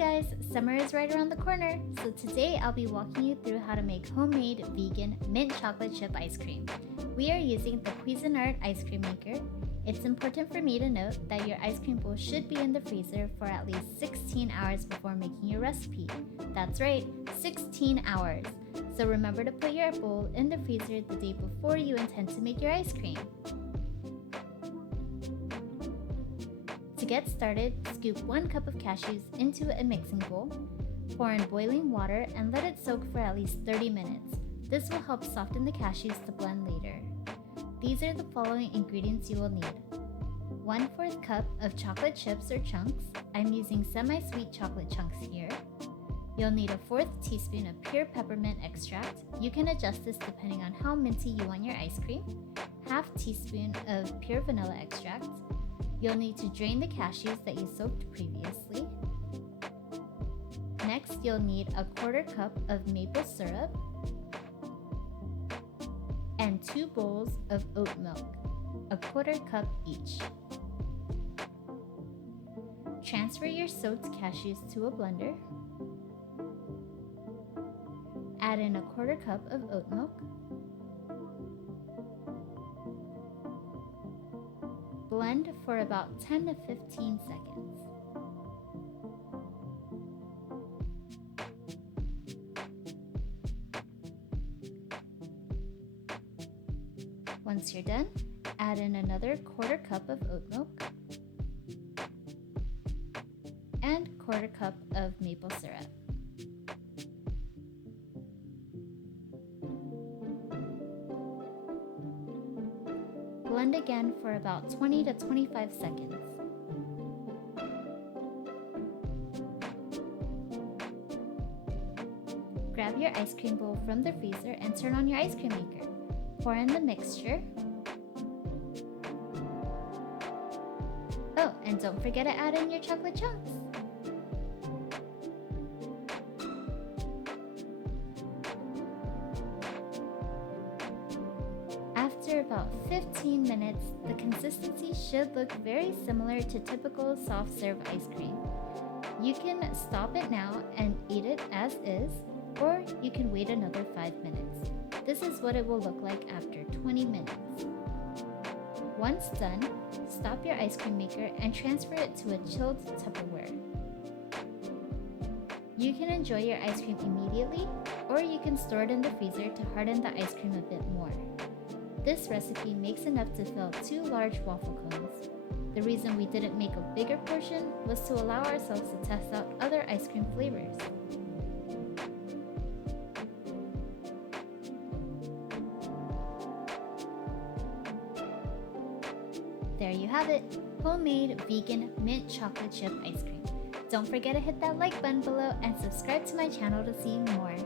guys, summer is right around the corner, so today I'll be walking you through how to make homemade vegan mint chocolate chip ice cream. We are using the Cuisinart ice cream maker. It's important for me to note that your ice cream bowl should be in the freezer for at least 16 hours before making your recipe. That's right, 16 hours. So remember to put your bowl in the freezer the day before you intend to make your ice cream. To get started, scoop 1 cup of cashews into a mixing bowl. Pour in boiling water and let it soak for at least 30 minutes. This will help soften the cashews to blend later. These are the following ingredients you will need. 1/4 cup of chocolate chips or chunks. I'm using semi-sweet chocolate chunks here. You'll need a 1/4 teaspoon of pure peppermint extract. You can adjust this depending on how minty you want your ice cream. 1/2 teaspoon of pure vanilla extract. You'll need to drain the cashews that you soaked previously. Next, you'll need a 1/4 cup of maple syrup and 2 bowls of oat milk, a 1/4 cup each. Transfer your soaked cashews to a blender. Add in a 1/4 cup of oat milk. Blend for about 10 to 15 seconds. Once you're done, add in another 1/4 cup of oat milk and 1/4 cup of maple syrup. Blend again for about 20 to 25 seconds. Grab your ice cream bowl from the freezer and turn on your ice cream maker. Pour in the mixture. Oh, and don't forget to add in your chocolate chunks. After about 15 minutes, the consistency should look very similar to typical soft serve ice cream. You can stop it now and eat it as is, or you can wait another 5 minutes. This is what it will look like after 20 minutes. Once done, stop your ice cream maker and transfer it to a chilled Tupperware. You can enjoy your ice cream immediately, or you can store it in the freezer to harden the ice cream a bit more. This recipe makes enough to fill 2 large waffle cones. The reason we didn't make a bigger portion was to allow ourselves to test out other ice cream flavors. There you have it, homemade vegan mint chocolate chip ice cream. Don't forget to hit that like button below and subscribe to my channel to see more.